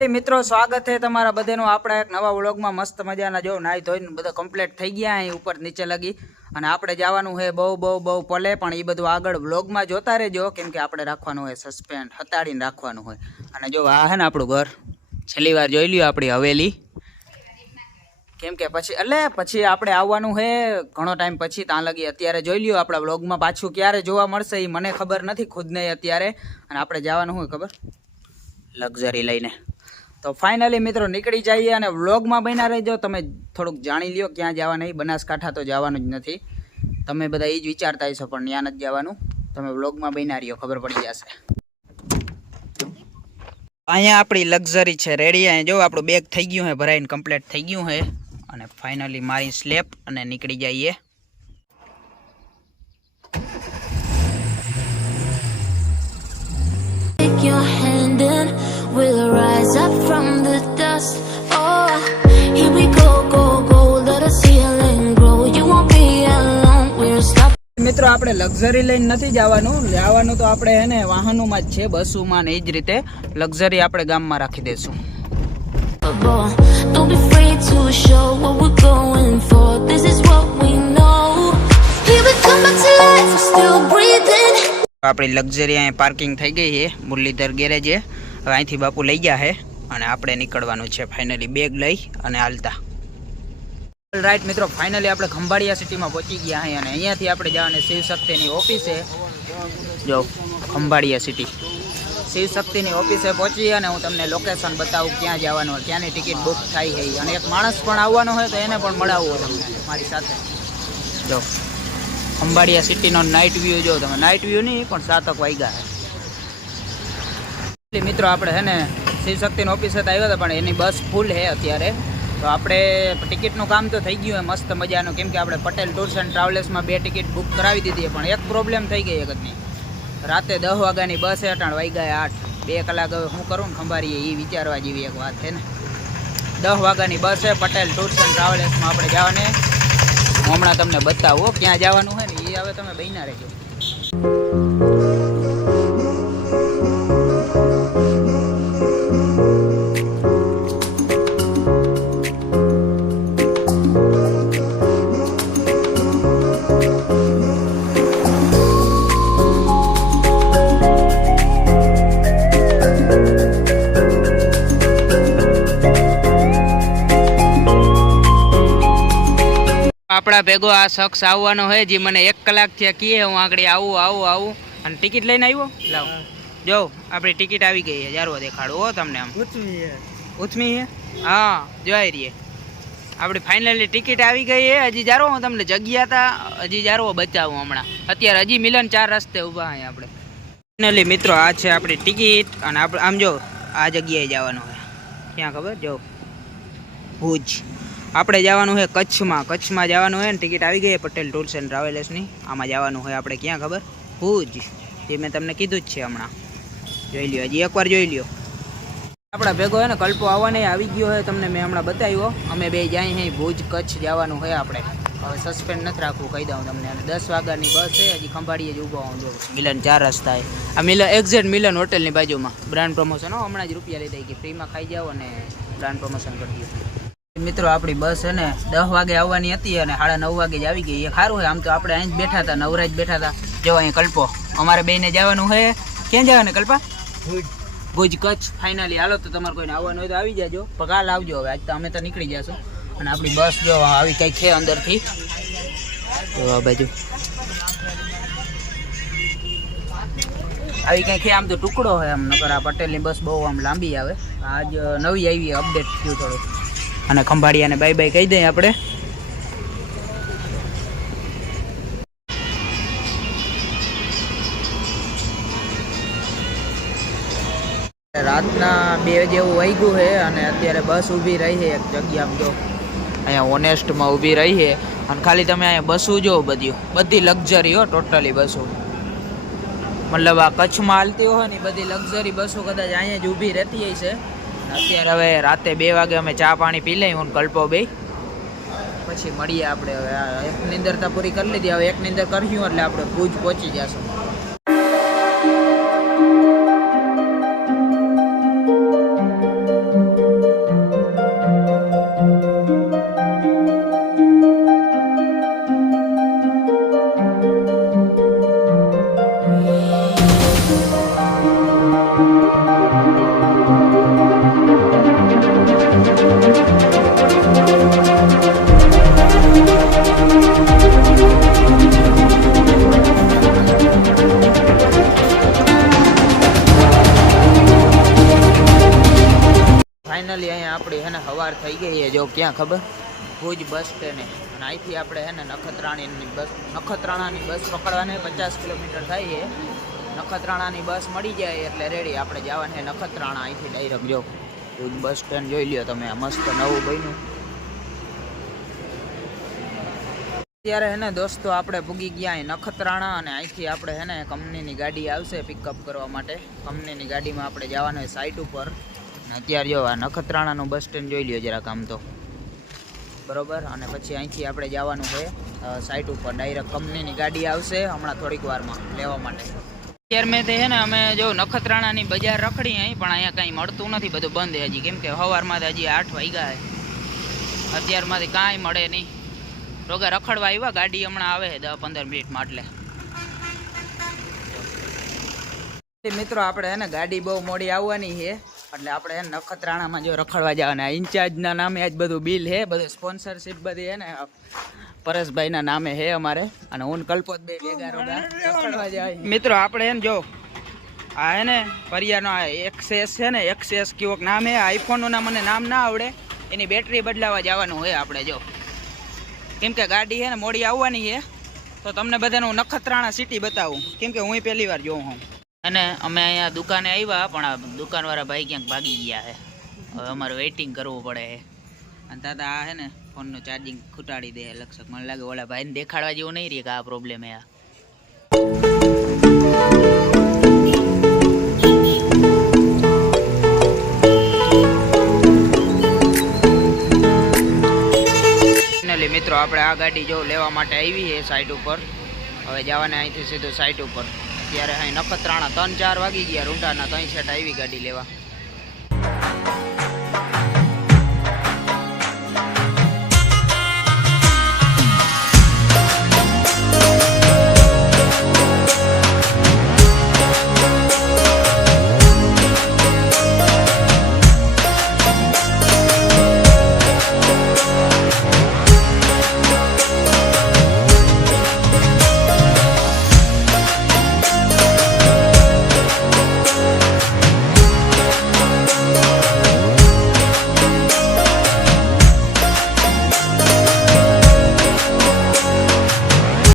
મિત્રો સ્વાગત છે તમારા બધાનું આપણા એક નવા વ્લોગમાં। મસ્ત મજાના જો નાઈ ધોઈને બધા કમ્પ્લીટ થઈ ગયા અહીં ઉપર નીચે લગી અને આપણે જવાનું છે બહુ પલે પણ એ બધું આગળ વ્લોગમાં જોતા રહેજો કેમ કે આપણે રાખવાનું હોય સસ્પેન્ડ હતાડીને રાખવાનું હોય। અને જો આ છે ને આપણું ઘર છેલ્લી વાર જોઈ લ્યો આપણી હવેલી કેમ કે પછી આપણે આવવાનું છે ઘણો ટાઈમ પછી ત્યાં લગી અત્યારે જોઈ લ્યો આપણા વ્લોગમાં પાછું ક્યારે જોવા મળશે એ મને ખબર નથી ખુદને અત્યારે। અને આપણે જવાનું હોય ખબર લક્ઝરી લઈને। તો ફાઇનલી મિત્રો નીકળી જઈએ અને વ્લોગમાં બન્યા રહેજો। તમે થોડુંક જાણી લ્યો ક્યાં જવાના નહીં, બનાસકાંઠા તો જવાનું જ નથી, તમે બધા એ જ વિચારતા હશો પણ ત્યાં નથી જવાનું। તમે વ્લોગમાં બન્યા રહ્યો ખબર પડી જશે। અહીંયા આપણી લક્ઝરી છે રેડી। અહીંયા જો આપણું બેગ થઈ ગયું છે ભરાઈને કમ્પ્લીટ થઈ ગયું છે અને ફાઇનલી મારી સ્લેપ અને નીકળી જઈએ। Your hand and we'll rise up from the dust. Oh, here we go, let us heal and grow. You won't be alone, we're stop. મિત્રો આપણે લક્ઝરી લઈને નથી જવાનું તો આપણે હે ને વાહનોમાં જ છે, બસોમાં ને એ જ રીતે લક્ઝરી આપણે ગામમાં રાખી દઈશું। Don't be afraid to show what we're going for. This is what we know. Here we come back to life, we're still breathing. આપણી લક્ઝરી અહીં પાર્કિંગ થઈ ગઈ છે મુરલીધર ગેરેજે। હવે અહીંથી બાપુ લઈ ગયા છે અને આપણે નીકળવાનું છે ફાઇનલી બેગ લઈ અને હાલતા। રાઈટ મિત્રો ફાઇનલી આપણે ખંભાળિયા સિટીમાં પહોંચી ગયા છીએ અને અહીંયાથી આપણે જવાની શિવશક્તિની ઓફિસે। જો ખંભાળિયા સિટી શિવશક્તિની ઓફિસે પહોંચી અને હું તમને લોકેશન બતાવું ક્યાં જવાનું હોય, ક્યાંની ટિકિટ બુક થાય છે અને એક માણસ પણ આવવાનો હોય તો એને પણ મળાવવો તમને મારી સાથે। જો ખંભાળિયા સિટીનો નાઇટ વ્યૂ જો તમે, નાઇટ વ્યૂ નહીં પણ 7 વાગ્યા છે। મિત્રો આપણે છે ને શિવશક્તિની ઓફિસે તો આવ્યા હતા પણ એની બસ ફૂલ છે અત્યારે, તો આપણે ટિકિટનું કામ તો થઈ ગયું છે મસ્ત મજાનું કેમ કે આપણે પટેલ ટૂર્સ એન્ડ ટ્રાવેલ્સમાં 2 ટિકિટ બુક કરાવી દીધી પણ એક પ્રોબ્લેમ થઈ ગઈ એકની, રાતે 10 વાગ્યાની બસ છે, 8 વાગ્યા 2 કલાક હવે શું કરું ને ખંભાળીએ એ વિચારવા જેવી એક વાત છે ને। 10 વાગ્યાની બસ છે પટેલ ટૂર્સ એન્ડ ટ્રાવેલ્સમાં આપણે જવાની। હું હમણાં તમને બતાવો ક્યાં જવાનું હોય ને એ હવે તમે બન્યા રહેજો। આપણા ભેગો આ શખ્સ આવવાનો હોય જે મને 1 કલાકથી કહે હું આગળ આવું અને ટિકિટ લઈને આવ્યો। લાવ જો આપણી ટિકિટ આવી ગઈ છે, જારવો દેખાડું હો તમને, આમ ઉથમી છે હા જોઈ રહીએ આપણી ફાઇનલી ટિકિટ આવી ગઈ છે। હજી જારવો હું તમને જગ્યા હતા હજી જારવો બચાવું હમણાં, અત્યારે હજી મિલન 4 રસ્તે ઊભા અહીં આપણે। ફાઇનલી મિત્રો આ છે આપણી ટિકિટ અને આપણે આમ જો આ જગ્યાએ જવાનું હોય ક્યાં ખબર જો ભુજ, આપણે જવાનું હોય કચ્છમાં જવાનું હોય ને ટિકિટ આવી ગઈ પટેલ ટૂર્સ એન્ડ ટ્રાવેલ્સની, આમાં જવાનું હોય આપણે ક્યાં ખબર ભુજ, જે મેં તમને કીધું જ છે હમણાં, જોઈ લ્યો હજી એકવાર જોઈ લ્યો। આપણા ભેગો હોય ને કલ્પો આવવાને આવી ગયો હોય, તમને મેં હમણાં બતાવ્યો, અમે બે જાય અહીં ભુજ કચ્છ જવાનું હોય આપણે। હવે સસ્પેન્ડ નથી રાખવું કહી દઉં તમને, અને 10 વાગ્યાની બસ છે, હજી ખંભાળીએ જ ઊભો હું જો મિલન 4 રસ્તા આ મિલન એક્ઝેક્ટ મિલન હોટલની બાજુમાં બ્રાન્ડ પ્રમોશન હો, હમણાં જ રૂપિયા લીધા કે ફ્રીમાં ખાઈ જાઓ અને બ્રાન્ડ પ્રમોશન કરી દો। મિત્રો આપણી બસ છે ને 10 વાગે આવવાની હતી અને 9:30 વાગે જ આવી ગઈ, એ સારું હોય આમ તો આપણે અહીં જ બેઠા હતા નવરાજ બેઠા હતા। જો અહીં કલ્પો અમારે બેને જવાનું હોય, ક્યાં જવાનું કલ્પા ભુજ કચ્છ। ફાઇનલી હાલો તો તમારે કોઈને આવવાનું હોય તો આવી જાજો, પણ કાલ આવજો, હવે આજ તો અમે તો નીકળી જશું। અને આપણી બસ જો આવી કંઈક છે અંદરથી, તો આ બાજુ આવી કંઈક છે, આમ તો ટુકડો હોય આમ, નકર આ પટેલની બસ બહુ આમ લાંબી આવે, આજ નવી આવી અપડેટ થયું થોડું। અને ખંભાળિયાને બાય બાય કહી દઈએ આપણે। રાતના 2 જેવું વાગ્યું છે અને અત્યારે બસ ઊભી રહી છે એક જગ્યામાં, જો અહીંયા ઓનેસ્ટમાં ઊભી રહી છે અને ખાલી તમે અહીંયા બસો જો બધી લક્ઝરી હો, ટોટલી બસો, મતલબ આ કચ્છમાં હાલતી હોય ને બધી લક્ઝરી બસો કદાચ અહીંયા જ ઊભી રહેતી હશે। અત્યારે હવે રાતે 2 વાગે અમે ચા પાણી પી લઈ હું કલ્પો બે, પછી મળીએ આપણે। હવે એક નિંદરતા પૂરી કરી લીધી, હવે એક નિંદર કર્યું એટલે આપણે ભુજ પહોંચી જશું। ફાઇનલી અહીંયા આપણી હે ને સવાર થઈ ગઈ છે. જો ક્યાં ખબર, ભુજ બસ સ્ટેન્ડે. અને અહીંથી આપણે હે ને નખત્રાણાની બસ પકડવાની 50 કિલોમીટર થાય છે. નખત્રાણાની બસ મળી જાય એટલે રેડી આપણે જવાનું છે નખત્રાણા. અહીંથી ડાયરેક્ટ જો ભુજ બસ સ્ટેન્ડ જોઈ લ્યો તમે, આ મસ્ત નવું બન્યું. અત્યારે હે ને દોસ્તો આપણે પૂગી ગયા નખત્રાણા અને અહીંથી આપણે હે ને કંપનીની ગાડી આવશે પિકઅપ કરવા માટે. કંપનીની ગાડીમાં આપણે જવાનું હોય સાઇટ ઉપર. અને અત્યારે જો આ નખત્રાણાનું બસ સ્ટેન્ડ જોઈ લ્યો જરાક આમ તો બરોબર. અને પછી અહીંથી આપણે જવાનું હોય સાઇટ ઉપર. ડાયરેક્ટ કંપનીની ગાડી આવશે હમણાં થોડીક વારમાં લેવા માટે. અત્યારે મેં હે ને અમે જો નખત્રાણાની બજાર રખડી અહીં, પણ અહીંયા કાંઈ મળતું નથી, બધું બંધ હજી. કેમ કે સવારમાં હજી 8 વાગ્યા છે. અત્યારમાંથી કાંઈ મળે નહીં. રોગા રખડવા આવ્યા, ગાડી હમણાં આવે 10-15 મિનિટમાં. એટલે મિત્રો આપણે હે ને ગાડી બહુ મોડી આવવાની છે એટલે આપણે હે નખત્રાણામાં જો રખડવા જવાના. ઇન્ચાર્જના નામે આજ બધું બિલ છે, બધું સ્પોન્સરશીપ બધી હે ને પરેશભાઈના નામે છે અમારે. અને હું કલ્પોત બે ભેગા રોગા રખડવા જાય. મિત્રો આપણે હે ને જો આ હે ને પરિયાનો એક્સેસ છે ને, એક્સેસ કેવોક નામ છે. આઈફોનના મને નામ ના આવડે. એની બેટરી બદલાવા જવાનું હોય આપણે જો. કેમ કે ગાડી છે ને મોડી આવવાની છે તો તમને બધાને હું નખત્રાણા સિટી બતાવું. કેમ કે હું પહેલી વાર જોઉં હું. અને અમે અહીંયા દુકાને આવ્યા પણ આ દુકાનવાળા ભાઈ ક્યાંક ભાગી ગયા છે. હવે અમારે વેઇટિંગ કરવું પડે છે. અને દાદા આ છે ને ફોનનું ચાર્જિંગ ખૂટાડી દે લક્ષક. મને લાગે ઓલા ભાઈને દેખાડવા જેવું નહીં રહે કે આ પ્રોબ્લેમ છે. મિત્રો આપણે આ ગાડી જો લેવા માટે આવી છે સાઇટ ઉપર. હવે જવાને અહીંથી સીધું સાઇટ ઉપર. અત્યારે અહીં નખત્રાણા 3-4 વાગી ગયા. રૂંટાના 3 સેટ આવી ગાડી લેવા.